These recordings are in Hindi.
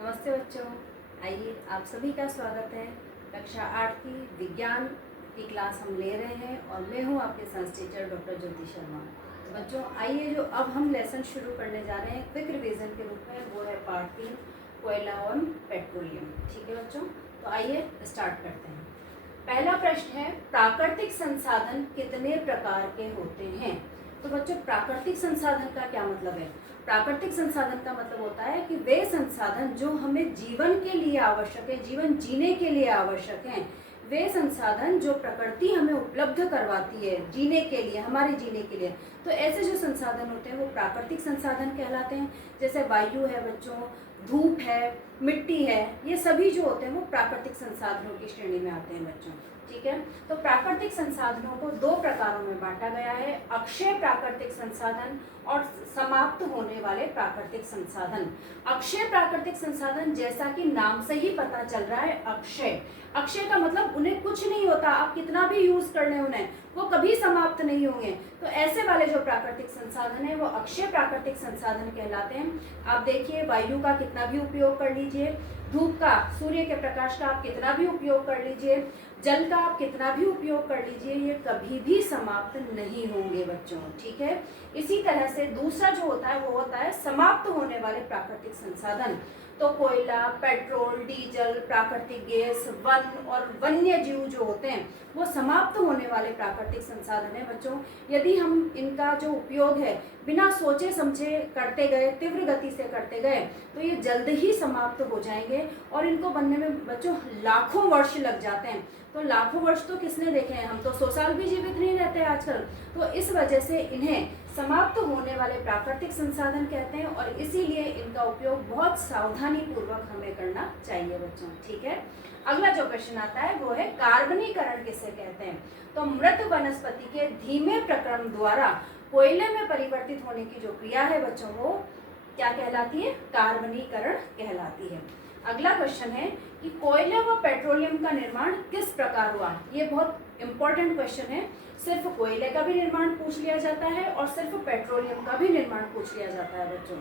नमस्ते बच्चों, आइए आप सभी का स्वागत है। कक्षा 8 की विज्ञान की क्लास हम ले रहे हैं और मैं हूं आपके science teacher doctor Jyoti Sharma. तो बच्चों आइए जो अब हम लेसन शुरू करने जा रहे हैं क्विक रिवीजन के रूप में, वो है पार्ट 3 कोयला और पेट्रोलियम। ठीक है बच्चों, तो आइए स्टार्ट करते हैं। पहला प्रश्न है, प्राकृतिक संसाधन कितने प्रकार के होते हैं? तो बच्चों प्राकृतिक संसाधन का क्या मतलब है? प्राकृतिक संसाधन का मतलब होता है कि वे संसाधन जो हमें जीवन के लिए आवश्यक है, जीवन जीने के लिए आवश्यक हैं, वे संसाधन जो प्रकृति हमें उपलब्ध करवाती है जीने के लिए, हमारे जीने के लिए, तो ऐसे जो संसाधन होते हैं वो प्राकृतिक संसाधन कहलाते हैं। जैसे वायु है बच्चों, धूप है, मिट्टी है, ये सभी जो होते हैं वो प्राकृतिक संसाधनों की श्रेणी में आते हैं बच्चों। ठीक है, तो प्राकृतिक संसाधनों को दो प्रकारों में बांटा गया है, अक्षय प्राकृतिक संसाधन और समाप्त होने वाले प्राकृतिक संसाधन। अक्षय प्राकृतिक संसाधन, जैसा कि नाम से ही पता चल रहा है, अक्षय। अक्षय का मतलब उन्हें कुछ नहीं होता, आप कितना भी यूज कर लें उन्हें, वो कभी समाप्त नहीं होंगे। तो ऐसे वाले जो प्राकृतिक संसाधन है वो अक्षय प्राकृतिक संसाधन कहलाते हैं। आप देखिए, वायु का कितना भी उपयोग कर लीजिए, धूप का, सूर्य के प्रकाश का आप कितना भी उपयोग कर लीजिए, जल का आप कितना भी उपयोग कर लीजिए, ये कभी भी समाप्त नहीं होंगे बच्चों। ठीक है, इसी तरह से दूसरा जो होता है वो होता है समाप्त होने वाले प्राकृतिक संसाधन। तो कोयला, पेट्रोल, डीजल, प्राकृतिक गैस, वन और वन्य जीव जो होते हैं वो समाप्त होने वाले प्राकृतिक संसाधन है बच्चों। यदि हम इनका जो उपयोग है बिना सोचे समझे करते गए, तीव्र गति से करते गए, तो ये जल्द ही समाप्त हो जाएंगे और इनको बनने में बच्चों लाखों वर्ष लग जाते हैं। तो लाखों वर्ष तो किसने देखे हैं, हम तो 100 साल भी जीवित नहीं रहते आजकल। तो इस वजह से इन्हें समाप्त होने वाले प्राकृतिक संसाधन कहते हैं और इसीलिए इनका उपयोग बहुत सावधानी पूर्वक हमें करना चाहिए बच्चों। ठीक है, अगला जो प्रश्न आता है वो है कार्बनीकरण किसे कहते हैं? तो मृत वनस्पति के धीमे प्रक्रम द्वारा कोयले में परिवर्तित होने की जो क्रिया है बच्चों, वो क्या कहलाती है? कार्बनीकरण कहलाती है। अगला क्वेश्चन है कि कोयले व पेट्रोलियम का निर्माण किस प्रकार हुआ? ये बहुत इंपॉर्टेंट क्वेश्चन है। सिर्फ कोयले का भी निर्माण पूछ लिया जाता है और सिर्फ पेट्रोलियम का भी निर्माण पूछ लिया जाता है बच्चों।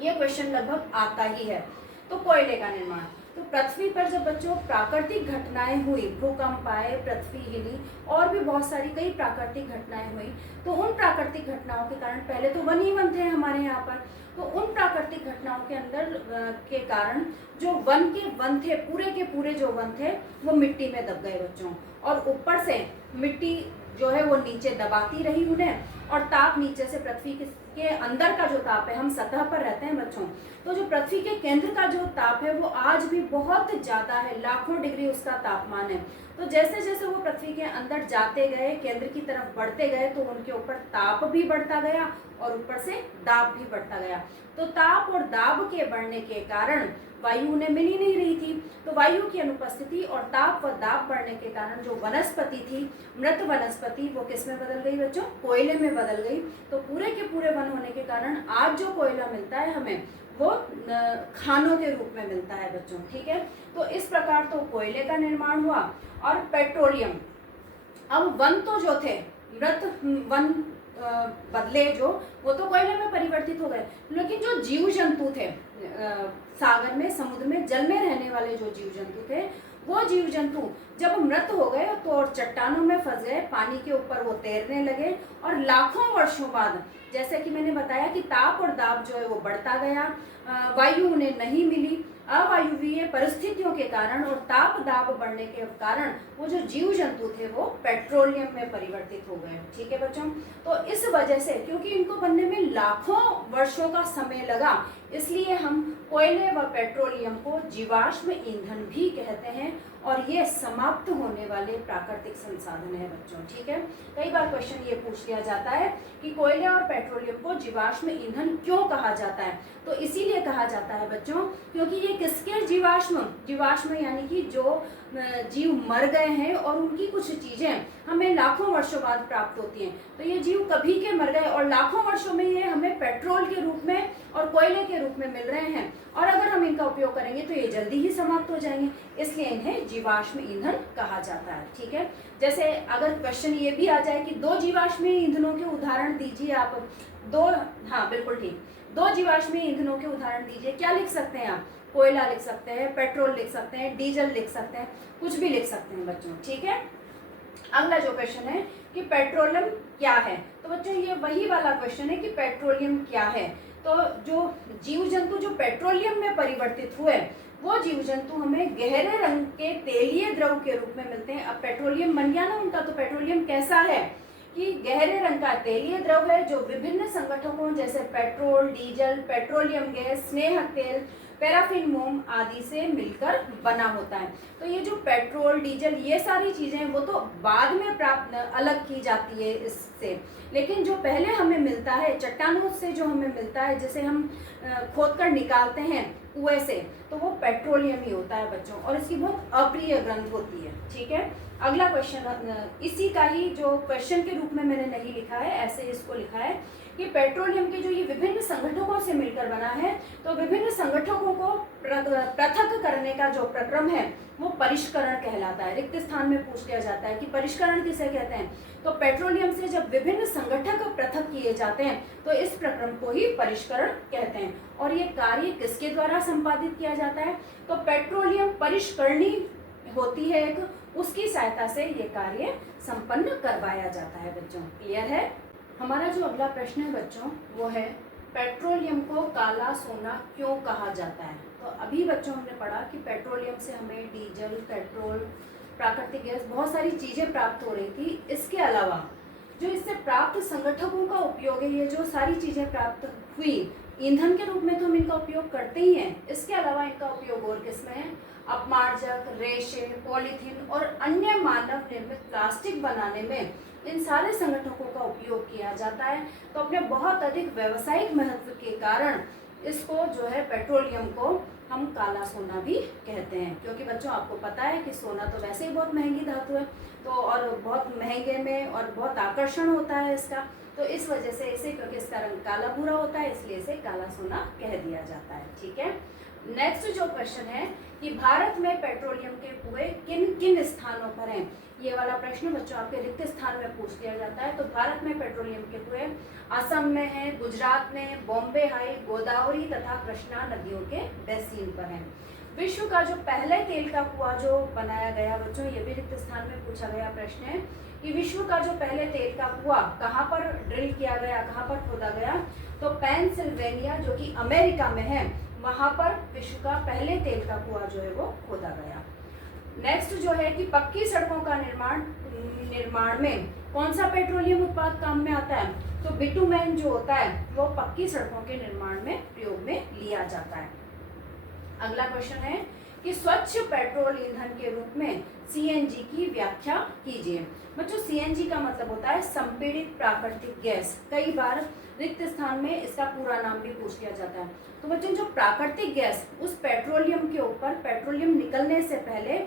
ये क्वेश्चन लगभग आता ही है। तो कोयले का निर्माण, तो पृथ्वी पर जब बच्चों प्राकृतिक घटनाएं हुई, भूकंप आए, पृथ्वी हिली और भी बहुत सारी कई प्राकृतिक घटनाएं हुई, तो उन प्राकृतिक घटनाओं के कारण, पहले तो वन ही वन थे हमारे यहाँ पर, तो उन प्राकृतिक घटनाओं के अंदर के कारण जो वन के वन थे, पूरे के पूरे जो वन थे वो मिट्टी में दब गए बच्चों। और ऊपर से मिट्टी जो है वो नीचे दबाती रही उन्हें और ताप नीचे से पृथ्वी के अंदर का जो ताप है, हम सतह पर रहते हैं बच्चों, तो जो पृथ्वी के केंद्र का जो ताप है वो आज भी बहुत ज़्यादा है, लाखों डिग्री उसका तापमान है। तो जैसे जैसे वो पृथ्वी के अंदर जाते गए, केंद्र की तरफ बढ़ते गए, तो उनके ऊपर ताप भी बढ़ता गया और ऊपर से दाब भी बढ़ता गया। तो ताप और दाब के बढ़ने के कारण वायु उन्हें मिल ही नहीं रही थी। तो वायु की अनुपस्थिति और ताप व दाब बढ़ने के कारण जो वनस्पति थी, मृत वनस्पति, वो किस में बदल गई बच्चों? कोयले में बदल गई। तो पूरे के पूरे वन होने के कारण आज जो कोयला मिलता है हमें, वो खानों के रूप में मिलता है बच्चों। ठीक है, तो इस प्रकार तो कोयले का निर्माण हुआ। और पेट्रोलियम, अब वन तो जो थे, मृत वन बदले जो, वो तो कोयले में परिवर्तित हो गए, लेकिन जो जीव जंतु थे सागर में, समुद्र में, जल में रहने वाले जो जीव जंतु थे, वो जीव जंतु जब मृत हो गए तो और चट्टानों में फंस गए, पानी के ऊपर वो तैरने लगे और लाखों वर्षों बाद, जैसे कि मैंने बताया कि ताप और दाब जो है वो बढ़ता गया, वायु उन्हें नहीं मिली, अवायुवीय परिस्थितियों के कारण और ताप दाब बढ़ने के कारण वो जो जीव जंतु थे वो पेट्रोलियम में परिवर्तित हो गए। ठीक है बच्चों, तो इस वजह से, क्योंकि इनको बनने में लाखों वर्षों का समय लगा, इसलिए हम कोयले व पेट्रोलियम को जीवाश्म ईंधन भी कहते हैं और ये समाप्त होने वाले प्राकृतिक संसाधन है बच्चों। ठीक है, कई बार क्वेश्चन ये पूछ लिया जाता है कि कोयले और पेट्रोलियम को जीवाश्म ईंधन क्यों कहा जाता है? तो इसीलिए कहा जाता है बच्चों क्योंकि ये किसके जीवाश्म, जीवाश्म यानी कि जो जीव मर गए हैं और उनकी कुछ चीजें हमें लाखों वर्षों बाद प्राप्त होती हैं। तो ये जीव कभी के मर गए और लाखों वर्षों में ये हमें पेट्रोल के रूप में और कोयले के रूप में मिल रहे हैं और अगर हम इनका उपयोग करेंगे तो ये जल्दी ही समाप्त हो जाएंगे, इसलिए इन्हें जीवाश्म ईंधन कहा जाता है। ठीक है, जैसे अगर क्वेश्चन ये भी आ जाए कि दो जीवाश्म ईंधनों के उदाहरण दीजिए आप, दो, हाँ बिल्कुल ठीक, दो जीवाश्मी ईंधनों के उदाहरण दीजिए। क्या लिख सकते हैं आप? कोयला लिख सकते हैं, पेट्रोल लिख सकते हैं, डीजल लिख सकते हैं, कुछ भी लिख सकते हैं बच्चों, ठीक है। अगला जो क्वेश्चन है कि पेट्रोलियम क्या है, तो बच्चों ये वही वाला क्वेश्चन है कि पेट्रोलियम क्या है। तो जो जीव जंतु जो पेट्रोलियम में परिवर्तित हुए वो जीव जंतु हमें गहरे रंग के तेलीय द्रव के रूप में मिलते हैं। अब पेट्रोलियम बन गया ना उनका, तो पेट्रोलियम कैसा है कि गहरे रंग का तेलीय द्रव है जो विभिन्न संगठकों जैसे पेट्रोल, डीजल, पेट्रोलियम गैस, स्नेहक तेल, पैराफिन मोम आदि से मिलकर बना होता है। तो ये जो पेट्रोल, डीजल, ये सारी चीजें वो तो बाद में प्राप्त अलग की जाती है इससे, लेकिन जो पहले हमें मिलता है चट्टानों से, जो हमें मिलता है जिसे हम खोद कर निकालते हैं कुएं से, तो वो पेट्रोलियम ही होता है बच्चों, और इसकी बहुत अप्रिय गंध होती है, ठीक है। अगला क्वेश्चन इसी का ही जो क्वेश्चन के रूप में मैंने नहीं लिखा है, ऐसे इसको लिखा है कि पेट्रोलियम के जो ये विभिन्न संगठकों से मिलकर बना है, तो विभिन्न संगठकों को पृथक करने का जो प्रक्रम है वो परिष्करण कहलाता है। रिक्त स्थान में पूछ लिया जाता है कि परिष्करण किसे कहते हैं, तो पेट्रोलियम से जब विभिन्न संगठक पृथक किए जाते हैं तो इस प्रक्रम को ही परिष्करण कहते हैं। और ये कार्य किसके द्वारा संपादित किया जाता है, तो पेट्रोलियम परिष्करणी होती है एक, उसकी सहायता से ये कार्य संपन्न करवाया जाता है बच्चों। क्लियर है। हमारा जो अगला प्रश्न है बच्चों वो है पेट्रोलियम को काला सोना क्यों कहा जाता है। तो अभी बच्चों हमने पढ़ा कि पेट्रोलियम से हमें डीजल, पेट्रोल, प्राकृतिक गैस, बहुत सारी चीजें प्राप्त हो रही थी। इसके अलावा जो इससे प्राप्त संगठकों का उपयोग है, ये जो सारी चीजें प्राप्त हुई ईंधन के रूप में तो हम इनका उपयोग करते ही हैं, इसके अलावा इनका उपयोग और किसमें है, अपमार्जक, रेशे, पॉलीथीन और अन्य मानव निर्मित प्लास्टिक बनाने में इन सारे संगठकों का उपयोग किया जाता है। तो अपने बहुत अधिक व्यावसायिक महत्व के कारण इसको जो है पेट्रोलियम को हम काला सोना भी कहते हैं, क्योंकि बच्चों आपको पता है कि सोना तो वैसे ही बहुत महंगी धातु है, तो और बहुत महंगे में और बहुत आकर्षण होता है इसका, तो इस वजह से इसे, क्योंकि इसका रंग काला भूरा होता है, इसलिए इसे काला सोना कह दिया जाता है, ठीक है। नेक्स्ट जो क्वेश्चन है कि भारत में पेट्रोलियम के कुएं किन किन स्थानों पर हैं, ये वाला प्रश्न बच्चों आपके रिक्त स्थान में पूछ लिया जाता है। तो भारत में पेट्रोलियम के कुएं असम में है, गुजरात में, बॉम्बे हाई, गोदावरी तथा कृष्णा नदियों के बेसिन पर हैं। विश्व का जो पहले तेल का कुआं जो बनाया गया बच्चों, ये भी रिक्त स्थान में पूछा गया प्रश्न है कि विश्व का जो पहले तेल का कुआं कहाँ पर ड्रिल किया गया, कहाँ पर खोदा गया, तो पेंसिल्वेनिया जो कि अमेरिका में है, वहां पर विश्व का पहले तेल का कुआं जो है वो खोदा गया। नेक्स्ट जो है कि पक्की सड़कों का निर्माण में कौन सा पेट्रोलियम उत्पाद काम में आता है, तो बिटुमेन जो होता है वो पक्की सड़कों के निर्माण में प्रयोग में लिया जाता है। अगला क्वेश्चन है कि स्वच्छ पेट्रोल ईंधन के रूप में सीएनजी की व्याख्या कीजिए। बच्चों सीएनजी का मतलब होता है संपीड़ित प्राकृतिक गैस। कई बार रिक्त स्थान में इसका पूरा नाम भी पूछ लिया जाता है। तो बच्चों जो प्राकृतिक गैस उस पेट्रोलियम के ऊपर, पेट्रोलियम निकलने से पहले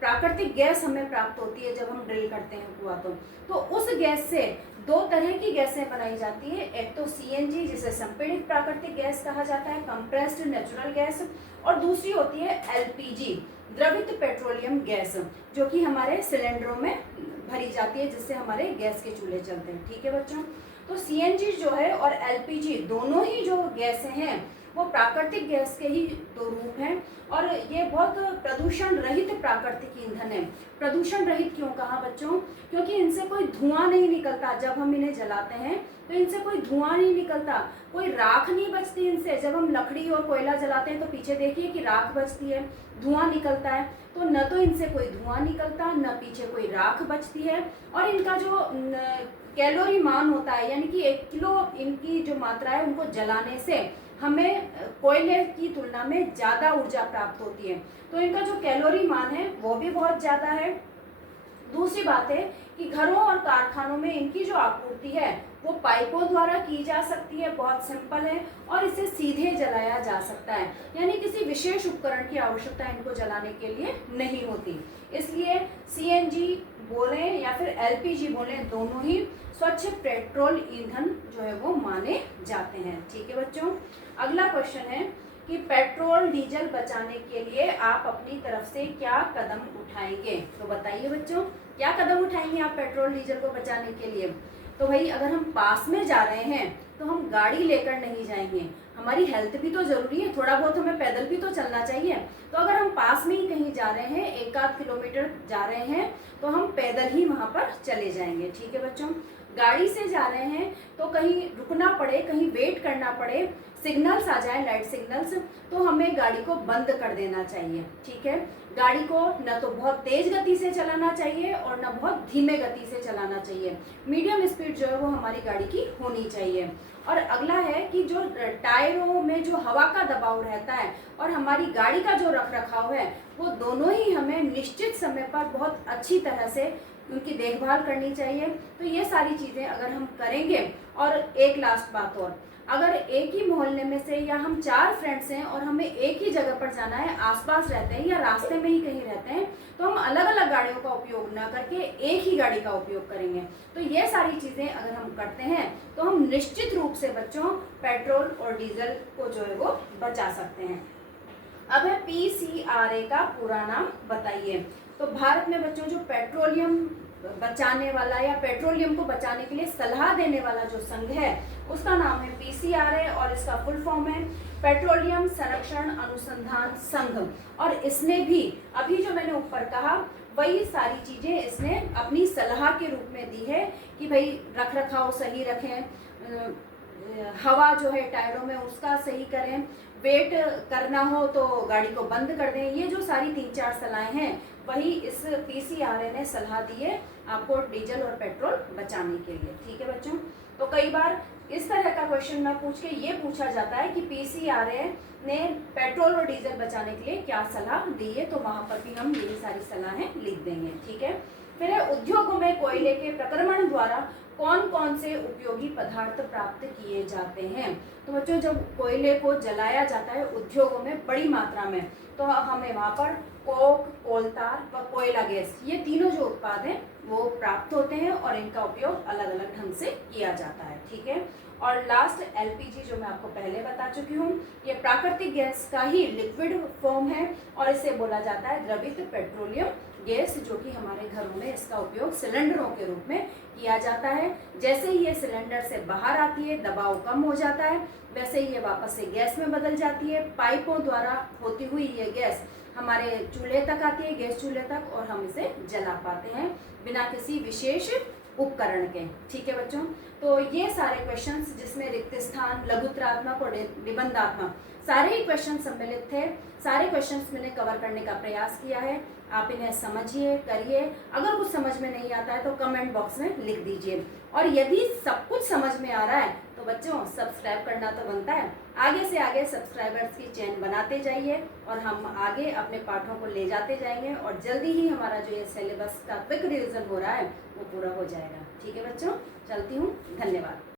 प्राकृतिक गैस हमें प्राप्त होती है जब हम ड्रिल करते हैं कुआं, तो उस गैस से दो तरह की गैसें बनाई जाती है। एक तो सीएनजी जिसे संपीड़ित प्राकृतिक गैस कहा जाता है, कंप्रेस्ड नेचुरल गैस, और दूसरी होती है एलपीजी, द्रवित पेट्रोलियम गैस, जो कि हमारे सिलेंडरों में भरी जाती है जिससे हमारे गैस के चूल्हे चलते हैं, ठीक है बच्चों। तो सीएनजी जो है और एलपीजी दोनों ही जो गैसें हैं वो प्राकृतिक गैस के ही दो रूप हैं, और ये बहुत प्रदूषण रहित प्राकृतिक ईंधन है। प्रदूषण रहित क्यों कहा बच्चों, क्योंकि इनसे कोई धुआं नहीं निकलता। जब हम इन्हें जलाते हैं तो इनसे कोई धुआं नहीं निकलता, कोई राख नहीं बचती इनसे। जब हम लकड़ी और कोयला जलाते हैं तो पीछे देखिए कि राख बचती है, धुआं निकलता है, तो न तो इनसे कोई धुआं निकलता, न पीछे कोई राख बचती है। और इनका जो कैलोरी मान होता है, यानी कि 1 किलो इनकी जो मात्रा है उनको जलाने से हमें कोयले की तुलना में ज़्यादा ऊर्जा प्राप्त होती है, तो इनका जो कैलोरी मान है वो भी बहुत ज़्यादा है। दूसरी बात है कि घरों और कारखानों में इनकी जो आपूर्ति है वो पाइपों द्वारा की जा सकती है, बहुत सिंपल है, और इसे सीधे जलाया जा सकता है, यानी किसी विशेष उपकरण की आवश्यकता इनको जलाने के लिए नहीं होती। इसलिए सीएनजी बोले या फिर एलपीजी बोले, दोनों ही स्वच्छ पेट्रोल ईंधन जो है वो माने जाते हैं, ठीक है बच्चों। अगला क्वेश्चन है कि पेट्रोल डीजल बचाने के लिए आप अपनी तरफ से क्या कदम उठाएंगे। तो बताइए बच्चों, क्या कदम उठाएंगे आप पेट्रोल डीजल को बचाने के लिए। तो भाई अगर हम पास में जा रहे हैं तो हम गाड़ी लेकर नहीं जाएंगे, हमारी हेल्थ भी तो ज़रूरी है, थोड़ा बहुत हमें पैदल भी तो चलना चाहिए। तो अगर हम पास में ही कहीं जा रहे हैं, 1-8 किलोमीटर जा रहे हैं, तो हम पैदल ही वहाँ पर चले जाएंगे। ठीक है बच्चों, गाड़ी से जा रहे हैं तो कहीं रुकना पड़े, कहीं वेट करना पड़े, सिग्नल्स आ जाए, लाइट सिग्नल्स, तो हमें गाड़ी को बंद कर देना चाहिए। ठीक है, गाड़ी को न तो बहुत तेज गति से चलाना चाहिए और न बहुत धीमे गति से चलाना चाहिए, मीडियम स्पीड जो है वो हमारी गाड़ी की होनी चाहिए। और अगला है कि जो टायरों में जो हवा का दबाव रहता है और हमारी गाड़ी का जो रख रखाव है, वो दोनों ही हमें निश्चित समय पर बहुत अच्छी तरह से उनकी देखभाल करनी चाहिए। तो ये सारी चीज़ें अगर हम करेंगे, और एक लास्ट बात और, अगर एक ही मोहल्ले में से या हम 4 फ्रेंड्स हैं और हमें एक ही जगह पर जाना है, आसपास रहते हैं या रास्ते में ही कहीं रहते हैं, तो हम अलग अलग गाड़ियों का उपयोग ना करके एक ही गाड़ी का उपयोग करेंगे। तो ये सारी चीज़ें अगर हम करते हैं तो हम निश्चित रूप से बच्चों पेट्रोल और डीजल को जो है वो बचा सकते हैं। अब है PCRA का पूरा नाम बताइए। तो भारत में बच्चों जो पेट्रोलियम बचाने वाला या पेट्रोलियम को बचाने के लिए सलाह देने वाला जो संघ है, उसका नाम है PCRA और इसका फुल फॉर्म है पेट्रोलियम संरक्षण अनुसंधान संघ। और इसने भी अभी जो मैंने ऊपर कहा वही सारी चीज़ें इसने अपनी सलाह के रूप में दी है कि भाई रख रखाव सही रखें, हवा जो है टायरों में उसका सही करें, वेट करना हो तो गाड़ी को बंद कर दें। ये जो सारी 3-4 सलाहें हैं वही इस PCRA ने सलाह दी है आपको डीजल और पेट्रोल बचाने के लिए। ठीक है बच्चों, तो कई बार इस तरह का क्वेश्चन ना पूछ के ये पूछा जाता है कि PCRA ने पेट्रोल और डीजल बचाने के लिए क्या सलाह दी है, तो वहाँ पर भी हम यही सारी सलाहें लिख देंगे। ठीक है, फिर है उद्योगों में कोयले के प्रक्रमण द्वारा कौन कौन से उपयोगी पदार्थ प्राप्त किए जाते हैं। तो बच्चों जब कोयले को जलाया जाता है उद्योगों में बड़ी मात्रा में, तो हमें वहाँ पर कोक, कोलतार व कोयला गैस, ये तीनों जो उत्पाद हैं वो प्राप्त होते हैं और इनका उपयोग अलग अलग ढंग से किया जाता है। ठीक है, और लास्ट LPG जो मैं आपको पहले बता चुकी हूँ, ये प्राकृतिक गैस का ही लिक्विड फॉर्म है और इसे बोला जाता है द्रवित पेट्रोलियम गैस, जो कि हमारे घरों में इसका उपयोग सिलेंडरों के रूप में किया जाता है। जैसे ही ये सिलेंडर से बाहर आती है दबाव कम हो जाता है, वैसे ही ये वापस से गैस में बदल जाती है। पाइपों द्वारा होती हुई ये गैस हमारे चूल्हे तक आती है, गैस चूल्हे तक, और हम इसे जला पाते हैं बिना किसी विशेष उपकरण के। ठीक है बच्चों, तो ये सारे क्वेश्चंस जिसमें रिक्त स्थान, लघुत्रात्मक और निबंधात्मक सारे ही क्वेश्चन सम्मिलित थे, सारे क्वेश्चंस मैंने कवर करने का प्रयास किया है। आप इन्हें समझिए, करिए। अगर कुछ समझ में नहीं आता है तो कमेंट बॉक्स में लिख दीजिए, और यदि सब कुछ समझ में आ रहा है तो बच्चों सब्सक्राइब करना तो बनता है। आगे से आगे सब्सक्राइबर्स की चेन बनाते जाइए और हम आगे अपने पाठों को ले जाते जाएंगे, और जल्दी ही हमारा जो ये सिलेबस का क्विक रिवीजन हो रहा है वो पूरा हो जाएगा। ठीक है बच्चों, चलती हूँ, धन्यवाद।